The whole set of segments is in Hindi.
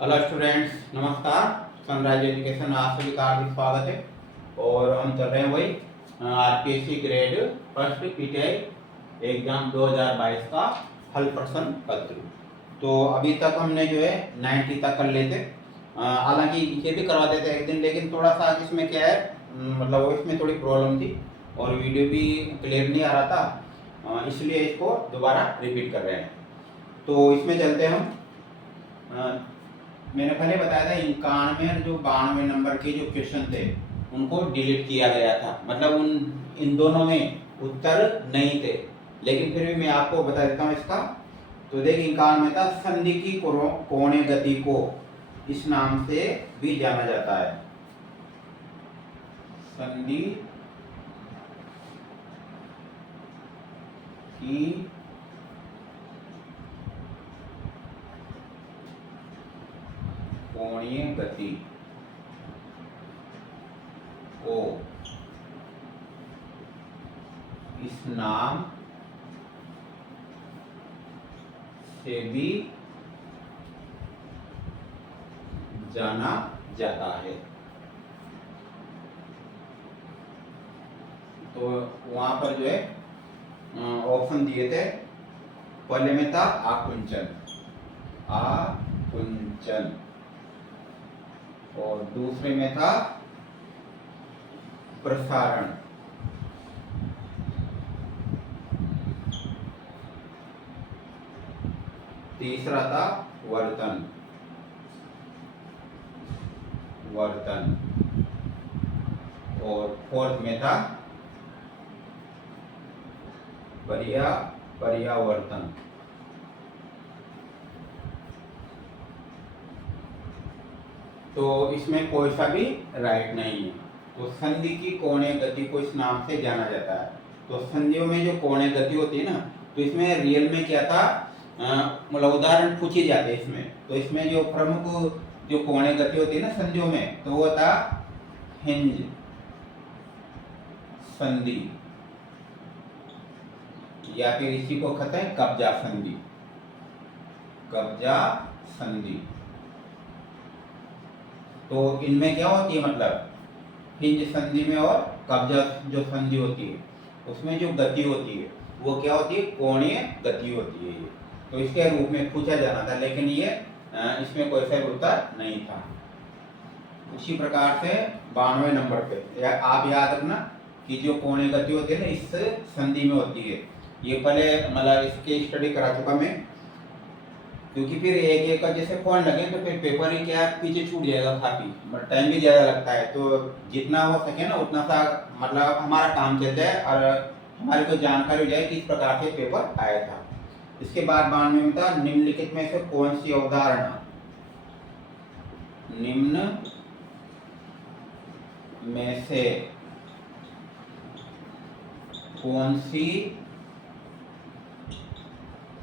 हेलो स्टूडेंट्स, नमस्कार। सनराइज एजुकेशन आप सभी का हार्दिक स्वागत है। और हम चल रहे हैं वही RPSC grade first PTI exam 2022 का हल प्रश्न पत्र। तो अभी तक हमने जो है 90 तक कर लेते, हालांकि ये भी करवा देते एक दिन, लेकिन थोड़ा सा इसमें क्या है, मतलब वो इसमें थोड़ी प्रॉब्लम थी और वीडियो भी क्लियर नहीं आ रहा था, इसलिए इसको दोबारा रिपीट कर रहे हैं। तो इसमें चलते हैं हम। मैंने पहले बताया था 91 और जो 92 नंबर के जो क्वेश्चन थे उनको डिलीट किया गया था, मतलब इन दोनों में उत्तर नहीं थे, लेकिन फिर भी मैं आपको बता देता हूँ इसका। तो देखिए 91 में था, संधि की कोणीय गति को इस नाम से भी जाना जाता है। संधि की कोणीय गति को इस नाम से भी जाना जाता है। तो वहां पर जो है ऑप्शन दिए थे, पहले में था आकुंचन, आकुंचन, और दूसरे में था प्रसारण, तीसरा था वर्तन, वर्तन, और फोर्थ में था पर्यावर्तन। तो इसमें कोई सा भी राइट नहीं है। तो संधि की कोणीय गति को इस नाम से जाना जाता है। तो संधियों में जो कोणीय गति होती है ना, तो इसमें रियल में क्या था, मतलब उदाहरण पूछे जाते हैं इसमें। तो इसमें जो प्रमुख जो कोणीय गति होती है ना संधियों में, तो वो था हिंज संधि, या फिर इसी को कहते हैं कब्जा संधि, कब्जा संधि। तो इनमें क्या होती है, मतलब हिंज संधि में और कब्जा जो संधि होती है उसमें जो गति होती है वो क्या होती है, कोणीय गति होती है। ये तो इसके रूप में पूछा जाना था, लेकिन ये इसमें कोई सा उत्तर नहीं था। उसी प्रकार से 92 नंबर पे आप याद रखना कि जो कोणीय गति होती है ना इस संधि में होती है। ये पहले मतलब इसकी स्टडी करा चुका मैं, क्योंकि फिर एक एक का जैसे फोन लगे तो फिर पेपर ही क्या पीछे छूट जाएगा काफी, टाइम भी ज़्यादा लगता है। तो जितना हो सके ना उतना सा मतलब हमारा काम चल जाए और हमारी को जानकारी हो जाए किस प्रकार से पेपर आया था। इसके बाद 92 में था, निम्नलिखित में से कौन सी अवधारणा, निम्न में से कौन सी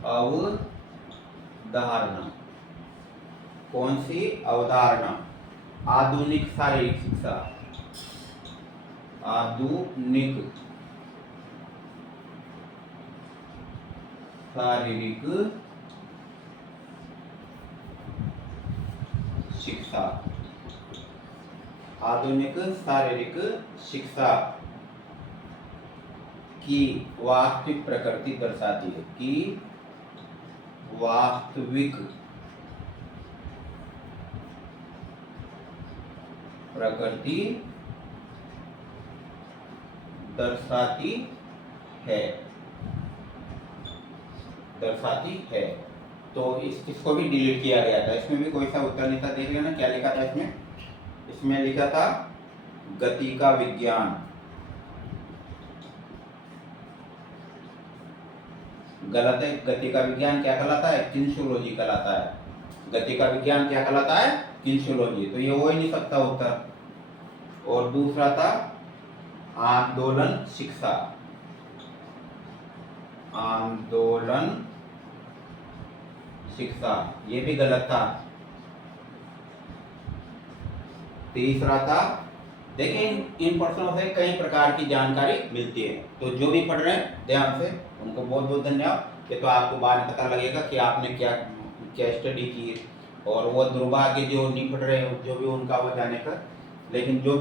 अवधारणा, कौन सी अवधारणा आधुनिक शारीरिक शिक्षा, आधुनिक शारीरिक शिक्षा, आधुनिक शारीरिक शिक्षा की वास्तविक प्रकृति दर्शाती है, कि वास्तविक प्रकृति दर्शाती है, दर्शाती है। तो इसको भी डिलीट किया गया था, इसमें भी कोई सा उत्तर नहीं था। देख लेना क्या लिखा था इसमें, इसमें लिखा था गति का विज्ञान, गलत है। गति का विज्ञान क्या कहलाता है, किन्सियोलॉजी कहलाता है। गति का विज्ञान क्या कहलाता है, किन्सियोलॉजी। तो ये हो ही नहीं सकता उत्तर। और दूसरा था आंदोलन शिक्षा, आंदोलन शिक्षा, ये भी गलत था। तीसरा था, देखिए इन प्रश्नों से कई प्रकार की जानकारी मिलती है। तो जो भी पढ़ रहे हैं ध्यान से, उनको बहुत बहुत धन्यवाद। ये तो आपको बाद में पता लगेगा कि आपने क्या क्या स्टडी की है। और वो दुर्भा के जो नहीं पढ़ रहे हैं जो भी उनका वो जाने का, लेकिन जो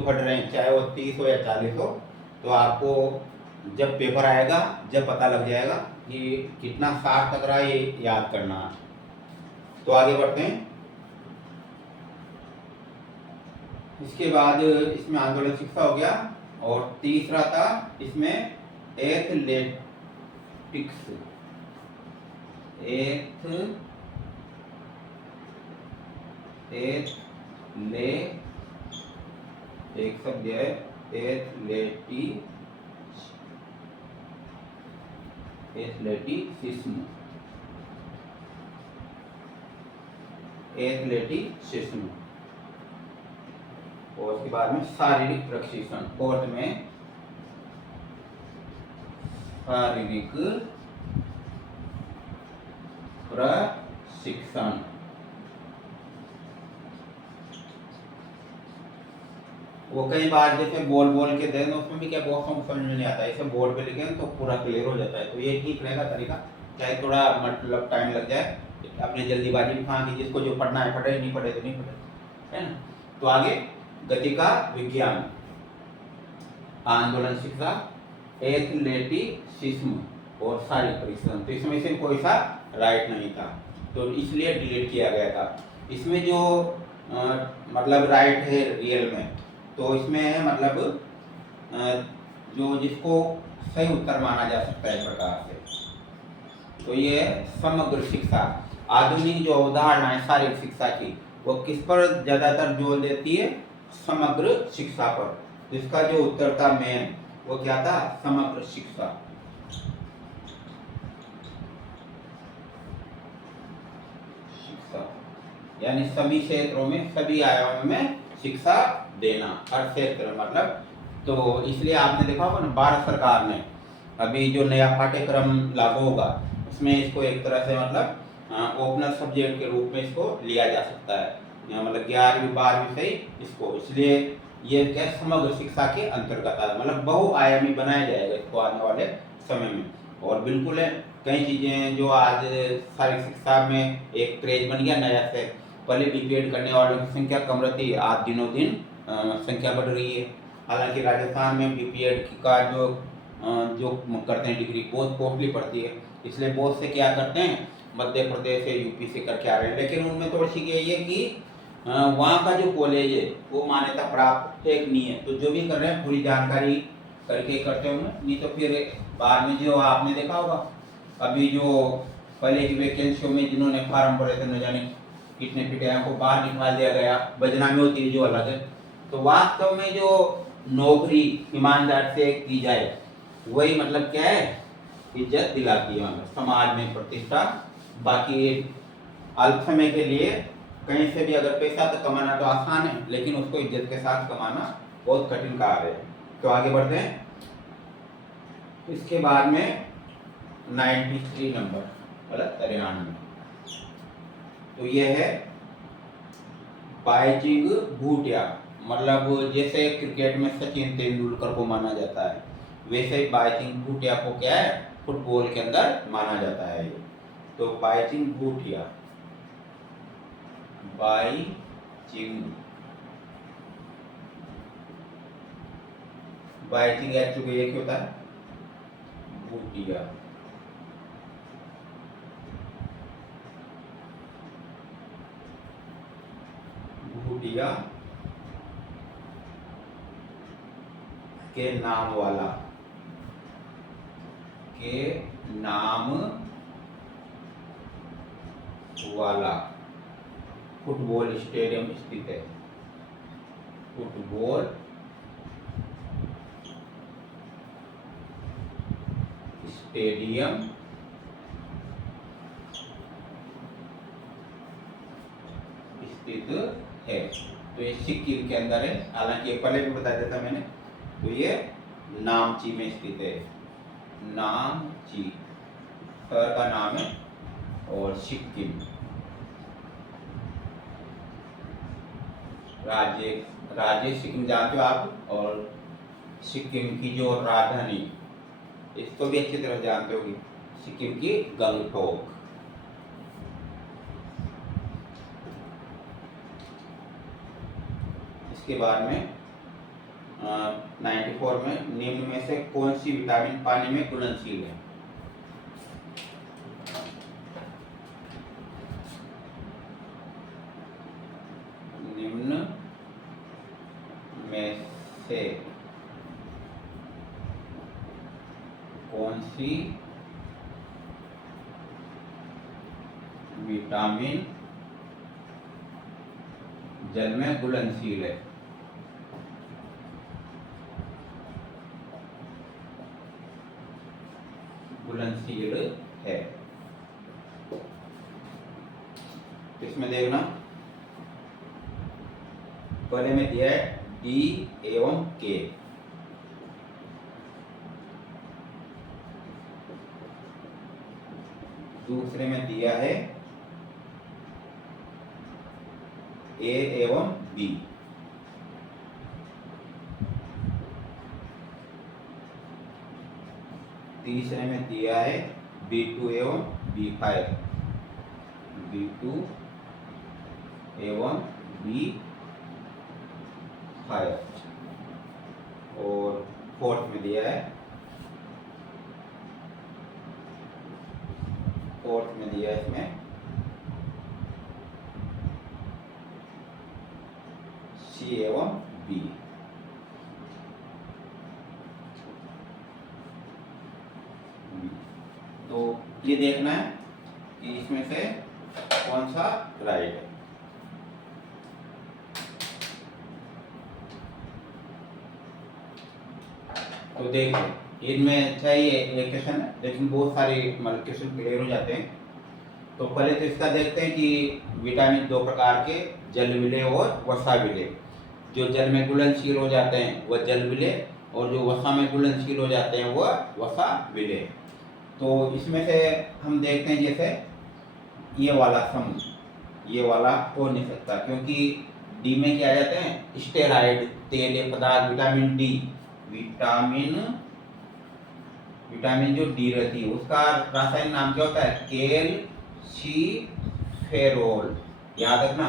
पढ़ रहे हैं चाहे वो 30 हो या 40 हो, तो आपको जब पेपर आएगा जब पता लग जाएगा कि कितना सार्थक रहा ये याद करना। तो आगे बढ़ते हैं। इसके बाद इसमें आंदोलन शिक्षा हो गया, और तीसरा था इसमें एथलेटिक्स। एक शब्द है एथलेटिसिज्म। और उसके बाद में शारीरिक प्रशिक्षण, फोर्थ में शारीरिक प्रशिक्षण। वो कई बार जैसे बोल के दें तो उसमें भी क्या बहुत समझ में नहीं आता, ऐसे बोर्ड पे लिखें तो पूरा क्लियर हो जाता है। तो ये ठीक रहेगा तरीका, चाहे थोड़ा मतलब टाइम लग जाए, अपनी जल्दीबाजी में कहाँ की जिसको जो पढ़ना है पढ़े, नहीं पढ़े तो नहीं पढ़े, है ना। तो आगे गति का विज्ञान, आंदोलन शिक्षा, एथलेटिसिज्म और शारीरिक परिश्रम। तो इसमें से कोई सा राइट नहीं था, तो इसलिए डिलीट किया गया था। इसमें जो मतलब राइट है रियल में, तो इसमें है मतलब जो जिसको सही उत्तर माना जा सकता है प्रकार से। तो ये समग्र शिक्षा, आधुनिक जो अवधारणा है शारीरिक शिक्षा की, वो किस पर ज्यादातर जोर देती है? समग्र शिक्षा पर। इसका जो उत्तर था मेन, वो क्या था? समग्र शिक्षा। शिक्षा यानी सभी क्षेत्रों में, सभी आयामों में शिक्षा देना, हर क्षेत्र मतलब। तो इसलिए आपने देखा होगा ना, भारत सरकार ने अभी जो नया पाठ्यक्रम लागू होगा उसमें इसको एक तरह से मतलब ओपनल सब्जेक्ट के रूप में इसको लिया जा सकता है, मतलब 11वीं 12वीं से इसको, इसलिए ये क्या समग्र शिक्षा के अंतर्गत है, मतलब बहुआयामी बनाया जाएगा इसको आने वाले समय में। और बिल्कुल है, कई चीजें जो आज शारीरिक शिक्षा में एक क्रेज बन गया नया से, पहले बीपीएड करने वालों की संख्या कम रहती, आज दिनों दिन संख्या बढ़ रही है। हालांकि राजस्थान में बीपीएड का जो करते हैं डिग्री बहुत कॉस्टली पड़ती है, इसलिए बहुत से क्या करते हैं मध्य प्रदेश से यूपी से करके आ रहे हैं। लेकिन उनमें थोड़ी सी यही है कि वहाँ का जो कॉलेज है वो मान्यता प्राप्त एक नहीं है, तो जो भी कर रहे हैं पूरी जानकारी करके करते होंगे, नहीं तो फिर बाद में जो आपने देखा होगा अभी जो पहले की वैकेंसियों में जिन्होंने फार्म भरे थे न जाने कितने पिटाइयों को बाहर निकाल दिया गया, बदनामी होती है जो अलग है। तो वास्तव में जो नौकरी ईमानदार से की जाए वही मतलब क्या है, इज्जत दिलाती है, मतलब समाज में प्रतिष्ठा। बाकी अल्प समय के लिए कहीं से भी अगर पैसा तो कमाना तो आसान है, लेकिन उसको इज्जत के साथ कमाना बहुत कठिन कार्य है। तो आगे बढ़ते हैं। इसके बाद में 93 नंबर, मतलब 93। तो ये है बाईचुंग भूटिया, मतलब जैसे क्रिकेट में सचिन तेंदुलकर को माना जाता है, वैसे ही बाईचुंग भूटिया को क्या है, फुटबॉल के अंदर माना जाता है। तो बाईचुंग भूटिया, बाईचुंग एक्चुअली एक होता है भूटिया। भूटिया के नाम वाला, के नाम वाला फुटबॉल स्टेडियम स्थित है। फुटबॉल स्टेडियम स्थित है। तो ये सिक्किम के अंदर है, हालांकि ये पहले भी बता दिया था मैंने। तो ये नामची में स्थित है, नामची शहर का नाम है, और सिक्किम राज्य सिक्किम जानते हो आप, और सिक्किम की जो राजधानी इसको भी अच्छी तरह जानते होगी, सिक्किम की गंगटोक। इसके बाद में 94 में निम्न में से कौन सी विटामिन पानी में घुलनशील है? निम्न में से कौन सी विटामिन जल में घुलनशील है? घुलनशील है। इसमें देखना, पहले में दिया है डी एवं के। दूसरे में दिया है ए एवं बी। तीसरे में दिया है B2 एवं B5, B2 एवं B5। और फोर्थ में दिया है इसमें C एवं B। तो ये देखना है कि इसमें से कौन सा राइट है। तो देखिए, इनमें चाहिए एक क्वेश्चन है, लेकिन बहुत सारे मतलब क्वेश्चन क्लियर हो जाते हैं। तो पहले तो इसका देखते हैं कि विटामिन दो प्रकार के, जल विलेय और वसा विलेय। जो जल में घुलनशील हो जाते हैं वह जल विलेय, और जो वसा में घुलनशील हो जाते हैं वह वसा विलेय। तो इसमें से हम देखते हैं, जैसे ये वाला समूह, ये वाला हो नहीं सकता, क्योंकि डी में क्या आ जाते हैं? स्टेरॉइड, तेलीय पदार्थ, विटामिन डी। विटामिन जो डी रहती है उसका रासायनिक नाम क्या होता है? कैल्सीफेरोल। याद रखना,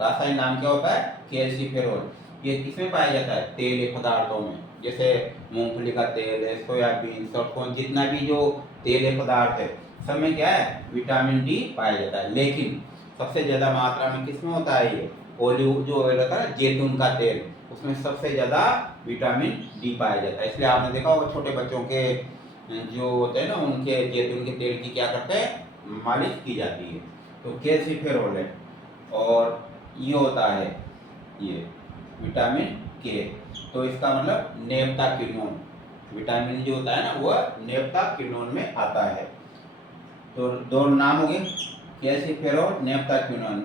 रासायनिक नाम क्या होता है? कैल्सीफेरोल। ये किसमें पाया जाता है? तेलीय पदार्थों में, जैसे मूंगफली का तेल है, सोयाबीन, सरसों, जितना भी जो तेलीय पदार्थ है सब में क्या है? विटामिन डी पाया जाता है। लेकिन सबसे ज्यादा मात्रा में किसमें होता है? ये ऑलिव जो रहता है जैतून का तेल, उसमें सबसे ज्यादा विटामिन डी पाया जाता है। इसलिए आपने देखा होगा छोटे बच्चों के जो होते हैं ना, उनके जैतून के तेल की क्या करते हैं? मालिश की जाती है। तो कैल्सीफेरोल है। और ये होता है ये विटामिन के। तो इसका मतलब नेफ्थाक्विनोन, विटामिन जो होता है ना वह नेफ्थाक्विनोन में आता है। तो दो नाम हो गए, कैल्सीफेरोल, नेफ्थाक्विनोन।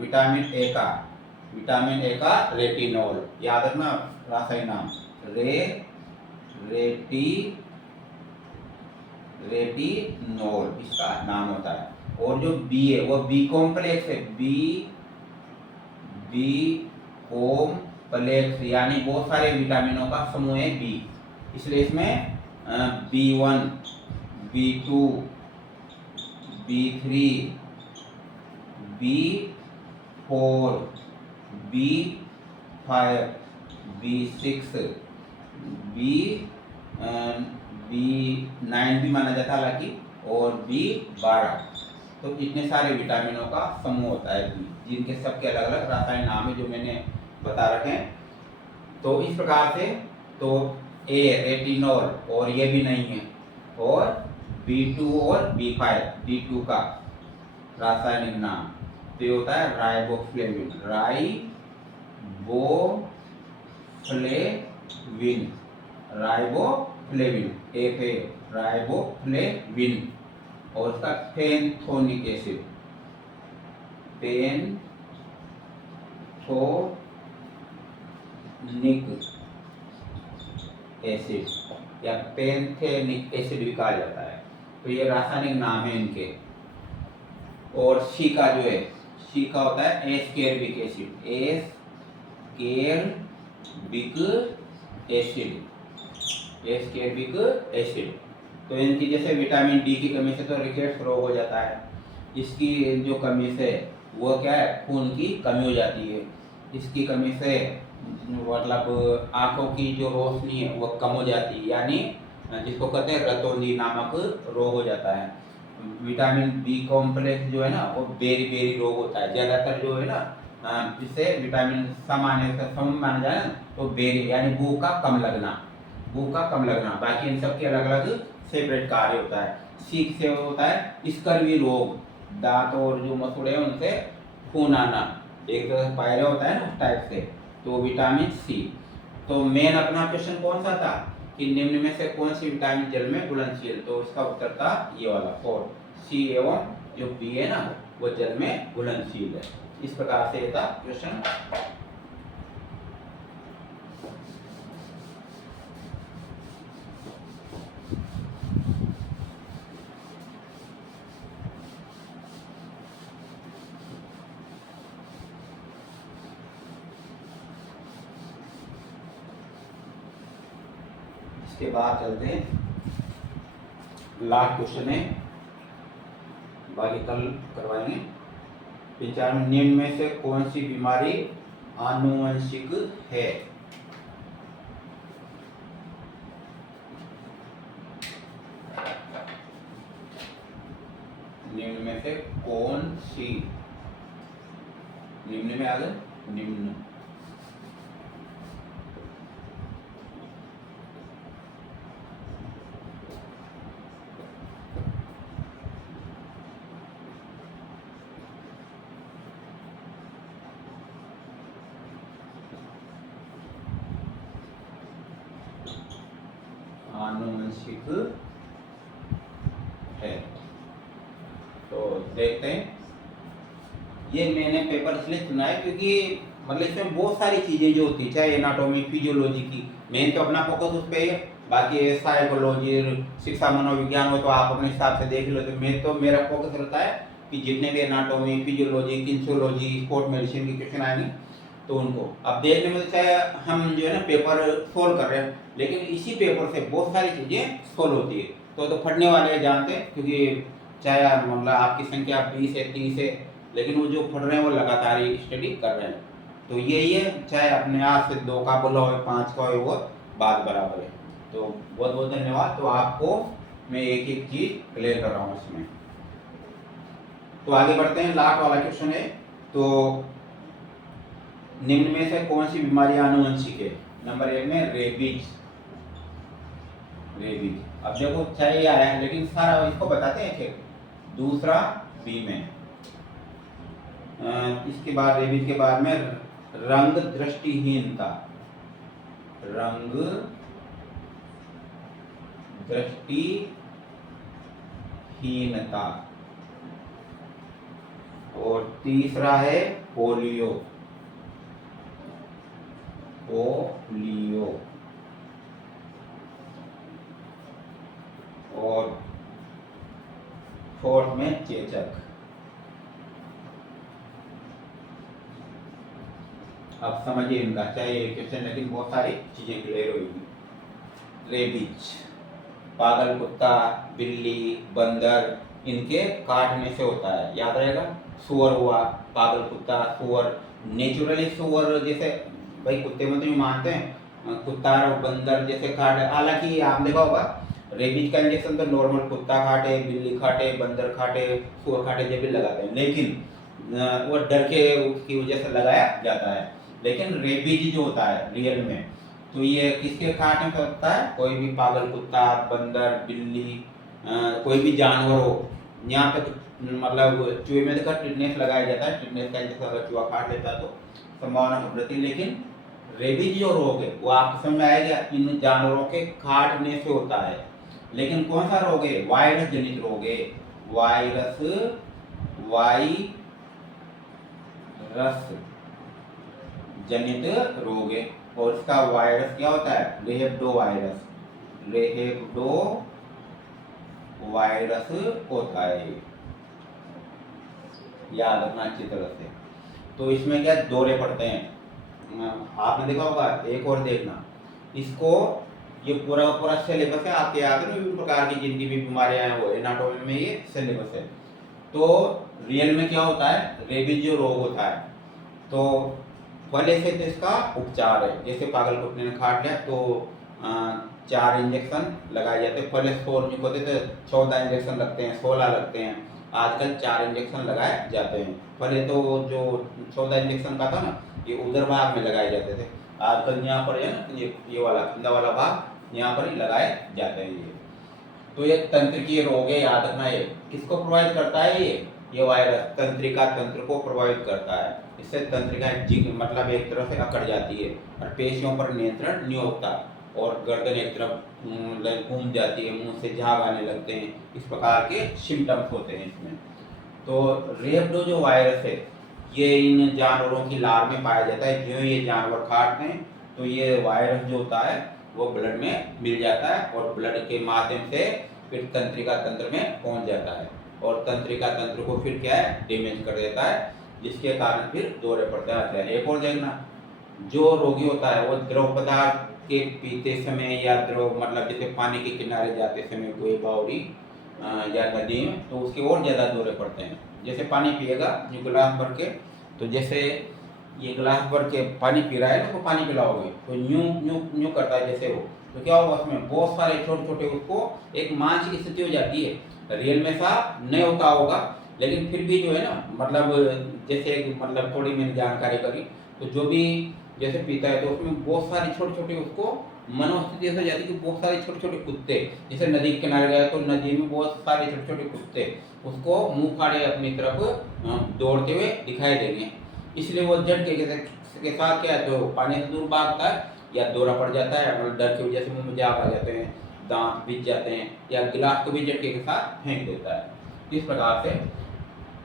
विटामिन ए का रेटिनॉल। याद रखना रासायनिक नाम रेटिनॉल इसका नाम होता है। और जो बी है वो बी कॉम्प्लेक्स है, बी कॉम्प्लेक्स, यानी बहुत सारे विटामिनों का समूह है बी। इसलिए इसमें B1, B2, B3, B4, B5, B6, B9 भी माना जाता है हालांकि, और B12। तो इतने सारे विटामिनों का समूह होता है बी, जिनके सबके अलग अलग रासायनिक नाम है जो मैंने बता रखे हैं। तो इस प्रकार से तो ए रेटिनॉल, और ये भी नहीं है, और B2 और B5, D2 का रासायनिक नाम तो ये होता है राइबोफ्लेविन, राइबोफ्लेविन, राइबोफ्लेविन। और उसका पैंथोनिक एसिड, पैंथोनिक एसिड या पैंथेनिक एसिड भी कहा जाता है। तो ये रासायनिक नाम है इनके। और सी का जो है, सी का होता है एस्केर्बिक एसिड, एस्केर्बिक एसिड। तो इनकी जैसे विटामिन डी की कमी से तो रिकेट्स रोग हो जाता है, इसकी जो कमी से वो क्या है? खून की कमी हो जाती है। इसकी कमी से मतलब आंखों की जो रोशनी है वो कम हो जाती है, यानी जिसको कहते हैं रतौंधी नामक रोग हो जाता है। विटामिन बी कॉम्प्लेक्स जो है ना वो बेरी बेरी रोग होता है ज़्यादातर जो है ना, जिससे विटामिन सामान्य से सम माना जाए ना, तो बेरी यानी भूख का कम लगना, भूख का कम लगना। बाकी इन सब के अलग अलग सेपरेट कार्य होता है। सीख से होता है स्कर्वी रोग, दांत और जो मसूड़े हैं उनसे खून आना, एक तरह से पायरिया होता है ना उस टाइप से। तो विटामिन सी। तो मेन अपना क्वेश्चन कौन सा था कि निम्न में से कौन सी विटामिन जल में घुलनशील, तो इसका उत्तर था ये वाला 4, सी एवं जो बी है ना वो जल में घुलनशील है। इस प्रकार से ये था क्वेश्चन। इसके बाद चलते हैं, लास्ट क्वेश्चन है, बाकी कल करवाएंगे। विचार में निम्न में से कौन सी बीमारी आनुवंशिक है? निम्न में से कौन सी, निम्न में आ गए, निम्न आनुवंशिक है। तो देखते हैं, ये मैंने पेपर इसलिए चुना है क्योंकि मतलब इसमें बहुत सारी चीजें जो होती है, चाहे एनाटॉमी फिजियोलॉजी की, मेन तो अपना फोकस उस पर है। बाकी साइकोलॉजी शिक्षा मनोविज्ञान हो तो आप अपने हिसाब से देख लो। तो मेरा फोकस रहता है कि जितने भी एनाटॉमी फिजियोलॉजी किन्सियोलॉजी स्पोर्ट मेडिसिन के क्वेश्चन आएंगे तो उनको अब देखने में, चाहे हम जो है ना पेपर सोल्व कर रहे हैं, लेकिन इसी पेपर से बहुत सारी चीजें सोल्व होती है। तो फटने वाले जानते हैं, क्योंकि चाहे मतलब आपकी संख्या 20 है 30 है, लेकिन वो जो पढ़ रहे हैं वो लगातार ही स्टडी कर रहे हैं। तो यही है, चाहे अपने आप से 2 का बोला हो 5 का हो, वो बात बराबर है। तो बहुत बहुत धन्यवाद। तो आपको मैं एक एक चीज क्लियर कर रहा हूँ इसमें। तो आगे बढ़ते हैं, लास्ट वाला क्वेश्चन है। तो निम्न में से कौन सी बीमारी आनुवंशिक है? नंबर 1 में रेबीज। रेबीज अब देखो चाहे आया है, लेकिन सारा इसको बताते हैं कि दूसरा बी में, इसके बाद रेबीज के बाद में रंग दृष्टिहीनता, रंग दृष्टिहीनता। और तीसरा है पोलियो, पोलियो। और फोर्थ में चेचक। अब समझिए इनका, चाहे क्वेश्चन लेकिन बहुत सारी चीजें क्लियर होगी। रेबीज, पागल कुत्ता, बिल्ली, बंदर, इनके काटने से होता है, याद रहेगा। सुअर हुआ, पागल कुत्ता, सुअर। नेचुरली सुअर जैसे भाई कुत्ते में तो ये मानते हैं, कुत्ता और बंदर जैसे काट, हालांकि आप देखा होगा रेबीज का इंजेक्शन तो नॉर्मल कुत्ता काटे, बिल्ली काटे, बंदर काटे, सुअर काटे जब भी लगाते हैं, लेकिन वो डर के उसकी वजह से लगाया जाता है। लेकिन रेबीज जो होता है रियल में, तो ये किसके काटने से होता है? कोई भी पागल कुत्ता, बंदर, बिल्ली, कोई भी जानवर हो। यहाँ तक मतलब चूहे में देखा टिटनेस लगाया जाता है, टिटनेस का इंजेक्शन अगर चूहा काट लेता है तो संभावना घट जाती है। लेकिन रेबीज जो रोग है वो आपको समझ में आएगा, इन जानवरों के काटने से होता है। लेकिन कौन सा रोग है? वायरस जनित रोग है, वायरस जनित रोग है। और इसका वायरस क्या होता है? रेहेब्डो वायरस, रेहेब्डो वायरस होता है, याद रखना अच्छी तरह से। तो इसमें क्या दौरे पड़ते हैं, आपने देखा होगा, एक और देखना इसको, ये पूरा पूरा सिलेबस है आपके याद है, विभिन्न प्रकार की जिनकी भी बीमारियां हैं वो एनाटॉमी में ये सिलेबस है। तो रियल में क्या होता है? रेबीज जो रोग होता है, तो पहले से तो इसका उपचार है, जैसे पागल कुत्ते ने काट लिया तो 4 इंजेक्शन लगाए जाते हैं। पहले 16 होते थे, 14 इंजेक्शन लगते हैं, 16 लगते हैं। आजकल 4 इंजेक्शन लगाए जाते हैं। पहले तो जो 14 इंजेक्शन का था ना, ये उधर भाग में लगाए जाते थे। आजकल यहाँ पर है ना, ये वाला खंदा वाला भाग यहाँ पर ही लगाए जाते हैं। ये तो ये तंत्रिकीय रोग है, याद रखना। ये किसको प्रभावित करता है? ये वायरस तंत्रिका तंत्र को प्रभावित करता है। इससे तंत्रिका मतलब एक तरफ से अकड़ जाती है और पेशियों पर नियंत्रण नहीं होता और गर्दन एक तरफ घूम जाती है, मुंह से झाग आने लगते हैं। इस प्रकार के सिम्टम्स होते हैं इसमें। तो रेबडो जो वायरस है ये इन जानवरों की लार में पाया जाता है। जो ये जानवर काटते हैं तो ये वायरस जो होता है वो ब्लड में मिल जाता है और ब्लड के माध्यम से फिर तंत्रिका तंत्र में पहुंच जाता है और तंत्रिका तंत्र को फिर क्या है, डैमेज कर देता है, जिसके कारण फिर दौरे पड़ते हैं। एक और देखना, जो रोगी होता है वो द्रव पदार्थ के पीते समय या द्रव मतलब जैसे पानी के किनारे जाते समय कोई बावड़ी या नदी में, तो उसके और ज़्यादा दौरे पड़ते हैं। जैसे पानी पिएगा जो गिलास भर के, तो जैसे ये गिलास भर के पानी पी रहा है ना, तो पानी पिलाओगे तो यूं यूं यूं करता है जैसे वो, तो क्या होगा उसमें बहुत सारे छोटे छोटे उसको एक मानसिक स्थिति हो जाती है। रियल में सा नहीं होता होगा, लेकिन फिर भी जो है ना, मतलब जैसे मतलब थोड़ी मैंने जानकारी करी, तो जो भी जैसे पीता है तो उसमें बहुत सारी छोटे छोटे उसको मनोस्थिति ऐसी हो जाती है कि बहुत सारे छोटे छोटे कुत्ते, जैसे नदी के किनारे गए तो नदी में बहुत सारे छोटे छोटे कुत्ते उसको मुंह फाड़े अपनी तरफ दौड़ते हुए दिखाई देंगे। इसलिए वो झटके के साथ क्या है, जो पानी से दूर भागता है या दौरा पड़ जाता है, मतलब डर की वजह से मुंह में झाग आ जाते हैं, दांत बिछ जाते हैं, या गिलास को भी झटके के साथ फेंक देता है। इस प्रकार से।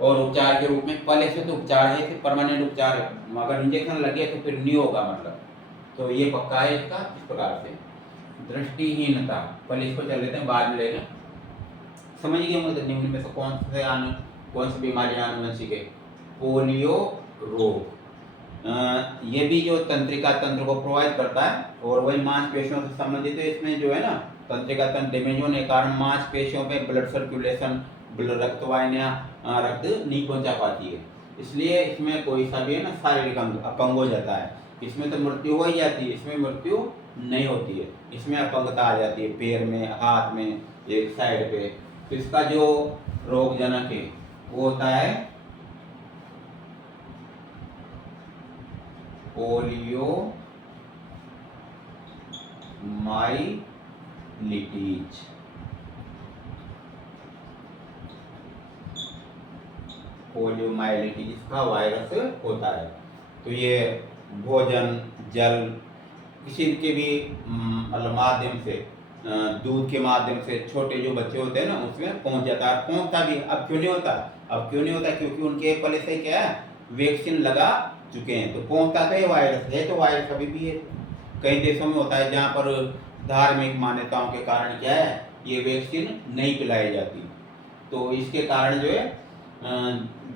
और उपचार के रूप में पहले से तो उपचार है, फिर परमानेंट उपचार है। अगर इंजेक्शन लगे तो फिर नहीं होगा, मतलब तो ये पक्का है इसका। इस प्रकार से दृष्टिहीनता, पहले इसको चल लेते हैं, बाद में लेंगे। समझिए मतलब निम्न में से कौन सी बीमारियां आनुवंशिक है? पोलियो रोग, ये भी जो तंत्रिका तंत्र को प्रभावित करता है और वही मांसपेशियों से संबंधित है। इसमें जो है ना, तंत्रिका तंत्र डैमेज होने के कारण मांसपेशियों पे ब्लड सर्कुलेशन, रक्त वाहिनियां रक्त नहीं पहुंचा पाती है, इसलिए इसमें कोई सा भी है ना शारीरिक अंग अपंग हो जाता है। इसमें तो मृत्यु हो ही जाती है, इसमें मृत्यु नहीं होती है, इसमें अपंगता आ जाती है पैर में, हाथ में, एक साइड पे। तो इसका जो रोगजनक है वो होता है पोलियो माइलिटीज। पोलियोमाइलिटीज का वायरस होता है। तो ये भोजन, जल, किसी के भी मतलब माध्यम से, दूध के माध्यम से छोटे जो बच्चे होते हैं ना उसमें पहुंच जाता है। पहुंचता भी अब क्यों नहीं होता? अब क्यों नहीं होता? क्योंकि उनके पहले से क्या है, वैक्सीन लगा चुके हैं। तो पहुंचता तो ये वायरस है, तो वायरस अभी भी है। कई देशों में होता है जहाँ पर धार्मिक मान्यताओं के कारण क्या है, ये वैक्सीन नहीं पिलाई जाती, तो इसके कारण जो है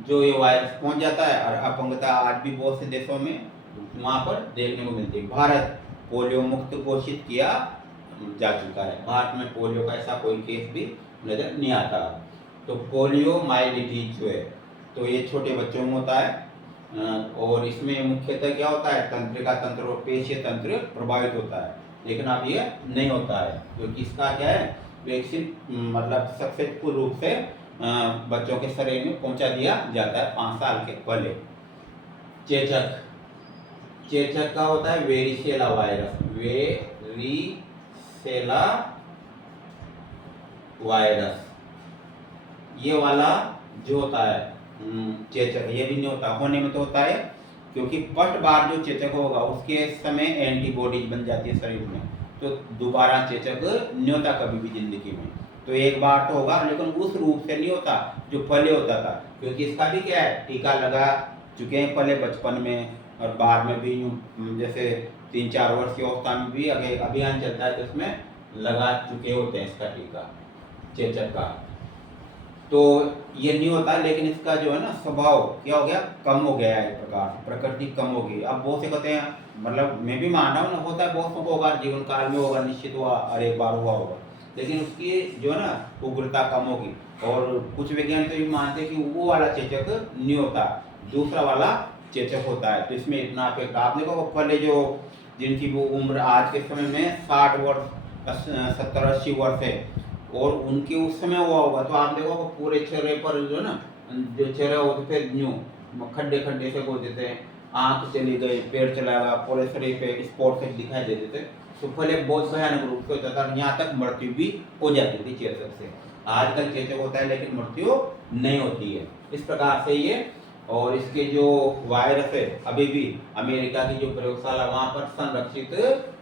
जो ये वायरस पहुंच जाता है। और अपंगता आज भी बहुत से देशों में वहाँ पर देखने को मिलती है। भारत पोलियो मुक्त घोषित किया जा चुका है, भारत में पोलियो का ऐसा कोई केस भी नजर नहीं आता। तो पोलियो माइलिटीज जो है, तो ये छोटे बच्चों में होता है और इसमें मुख्यतः क्या होता है, तंत्रिका तंत्र और पेशीय तंत्र प्रभावित होता है। लेकिन अब ये नहीं होता है क्योंकि इसका क्या है, वैक्सीन मतलब सक्सेसफुल रूप से बच्चों के शरीर में पहुंचा दिया जाता है 5 साल के पहले। चेचक, चेचक का होता है वेरिसेला वायरस, वेरिसेला वायरस, ये वाला जो होता है चेचक, ये भी नहीं होता, होने में तो होता है क्योंकि फर्स्ट बार जो चेचक होगा उसके समय एंटीबॉडीज बन जाती है शरीर में, तो दोबारा चेचक नहीं होता कभी भी जिंदगी में। तो एक बार तो होगा, लेकिन उस रूप से नहीं होता जो पहले होता था, क्योंकि इसका भी क्या है, टीका लगा चुके हैं पहले बचपन में और बाद में भी जैसे 3-4 वर्ष की अवस्था में भी अभियान चलता है तो उसमें लगा चुके होते हैं इसका टीका चेचक का। तो ये नहीं होता, लेकिन इसका जो है ना स्वभाव क्या हो गया, कम हो गया है, एक प्रकार प्रकृति कम हो गई। अब बहुत से कहते हैं, मतलब मैं भी मान रहा हूँ ना, होता है बहुत को होगा, जीवन काल में होगा, निश्चित हुआ और एक बार हुआ होगा, लेकिन उसकी जो है ना उग्रता कम होगी। और कुछ वैज्ञानिक तो ये मानते हैं कि वो वाला चेचक नहीं होता, दूसरा वाला चेचक होता है। तो इसमें इतना इफेक्ट आप देखो, पहले जो जिनकी वो उम्र आज के समय में 60 वर्ष 70-80 वर्ष है, और उनके उस समय हुआ होगा, तो आप देखो पूरे चेहरे पर जो ना, जो चेहरे होते थे यूँ खड्डे खड्डे से होते थे, आँख चली गई, पैर चला गया, पूरे शरीर पे स्पॉट से दिखाई देते थे। तो पहले बहुत भयानक रूप से होता था, यहाँ तक मृत्यु भी हो जाती थी चेचक से। आजकल चेचक होता है लेकिन मृत्यु नहीं होती है। इस प्रकार से ये, और इसके जो वायरस है अभी भी अमेरिका की जो प्रयोगशाला वहाँ पर संरक्षित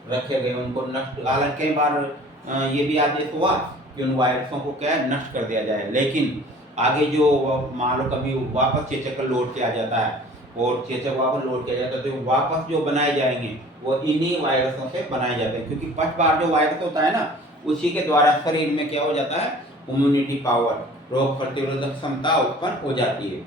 रखे गए, उनको नष्ट, हालांकि कई बार ये भी आदेश हुआ कि उन वायरसों को क्या है नष्ट कर दिया जाए, लेकिन आगे जो मान लो कभी वापस चेचक लौट के आ जाता है, और चेचक वापस लौट के आ जाता है, तो वापस जो बनाए जाएंगे वो इन्हीं वायरसों से बनाए जाते हैं, क्योंकि फर्स्ट बार जो वायरस होता है ना, उसी के द्वारा शरीर में क्या हो जाता है, इम्यूनिटी पावर, रोग प्रतिरोधक क्षमता उत्पन्न हो जाती है।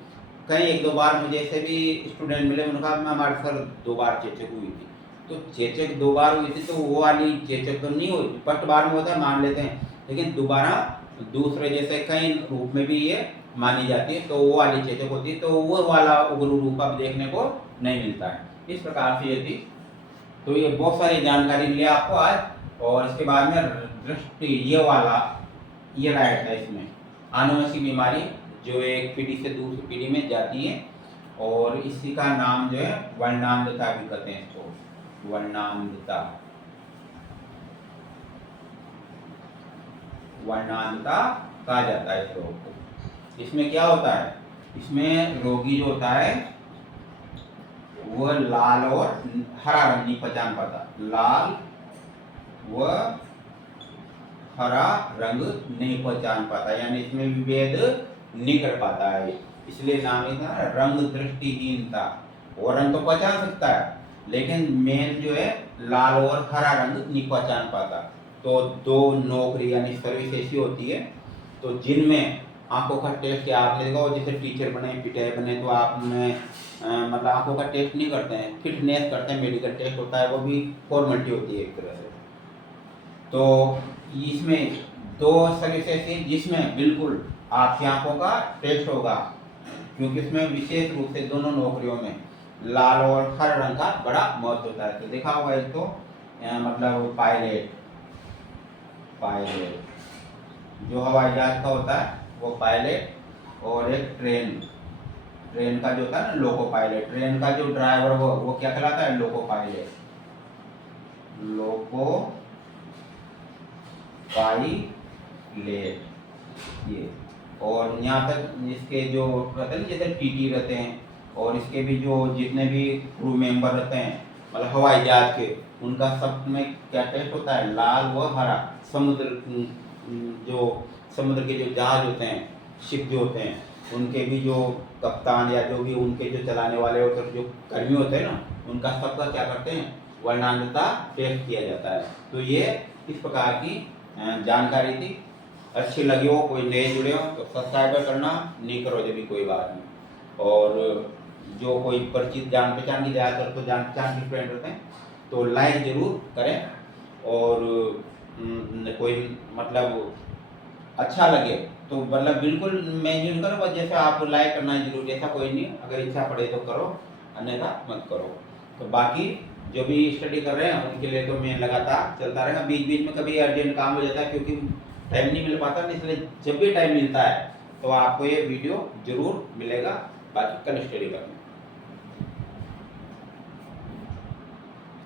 कहीं 1-2 बार मुझे ऐसे भी स्टूडेंट मिले, उन्होंने कहा हमारे सर 2 बार चेचक हुई थी। तो चेचक 2 बार हुई थी तो वो वाली चेचक तो नहीं हुई, फर्स्ट बार में होता है मान लेते हैं, लेकिन दोबारा दूसरे जैसे कई रूप में भी ये मानी जाती है, तो वो वाली चेचक होती है, तो वो वाला उग्र रूप अब देखने को नहीं मिलता है। इस प्रकार से ये थी। तो ये बहुत सारी जानकारी मिली आपको आज, और इसके बाद में दृष्टि, ये वाला ये राइट है, इसमें आनुवंशिक बीमारी जो एक पीढ़ी से दूसरी पीढ़ी में जाती है, और इसी का नाम जो है वर्णांधता भी कहते हैं इसको, वर्णांधता, वर्णांधता कहा जाता है इस रोग को। इसमें क्या होता है, इसमें रोगी जो होता है वो लाल और हरा रंग नहीं पहचान पाता, लाल व हरा रंग नहीं पहचान पाता, यानी इसमें विभेद नहीं कर पाता है, इसलिए नाम है रंग दृष्टिहीनता। और रंग तो पहचान सकता है, लेकिन मेन जो है लाल और हरा रंग नहीं पहचान पाता। तो 2 नौकरी यानी सर्विस ऐसी होती है, तो जिनमें आंखों का टेस्ट, आपने देखा हो जैसे टीचर बने, पीटीआई बने, तो आपने मतलब आंखों का टेस्ट नहीं करते हैं, फिटनेस करते हैं, मेडिकल टेस्ट होता है, वो भी फॉर्मेलिटी होती है एक तरह से। तो इसमें 2 सर्विस ऐसी जिसमें बिल्कुल आपकी आंखों का टेस्ट होगा, क्योंकि इसमें विशेष रूप से दोनों नौकरियों में लाल और हरे रंग का बड़ा महत्व होता है। तो देखा होगा एक तो मतलब पायलट, पायलट जो हवाई जहाज का होता है वो पायलट, और एक ट्रेन का जो होता है ना लोको पायलट, ट्रेन का जो ड्राइवर वो क्या कहलाता है, लोको पायलट, लोको पायलट ये। और यहाँ तक इसके जो रहते हैं जैसे टीटी रहते हैं, और इसके भी जो जितने भी क्रू मेंबर रहते हैं मतलब हवाई जहाज के, उनका सब में क्या टेस्ट होता है, लाल व हरा। समुद्र के जो जहाज होते हैं, शिप जो होते हैं, उनके भी जो कप्तान या जो भी उनके जो चलाने वाले होते हैं, जो कर्मी होते हैं ना, उनका सबका क्या करते हैं, वर्णांधता टेस्ट किया जाता है। तो ये इस प्रकार की जानकारी थी। अच्छी लगी हो, कोई नए जुड़े हो तो सब्सक्राइब करना, नहीं करो जब भी कोई बात नहीं। और जो कोई परिचित जान पहचान की ज़्यादातर तो जान पहचान के फ्रेंड रहते हैं, तो लाइक जरूर करें। और कोई मतलब अच्छा लगे तो मतलब बिल्कुल मैं यूज करो, बस जैसे आप लाइक करना है जरूरी, ऐसा कोई नहीं, अगर इच्छा पड़े तो करो, अन्यथा मत करो। तो बाकी जो भी स्टडी कर रहे हैं उनके लिए तो मैं लगातार चलता रहेगा, बीच बीच में कभी अर्जेंट काम हो जाता है क्योंकि टाइम नहीं मिल पाता, इसलिए जब भी टाइम मिलता है तो आपको ये वीडियो जरूर मिलेगा। बाकी कल स्टडी करना।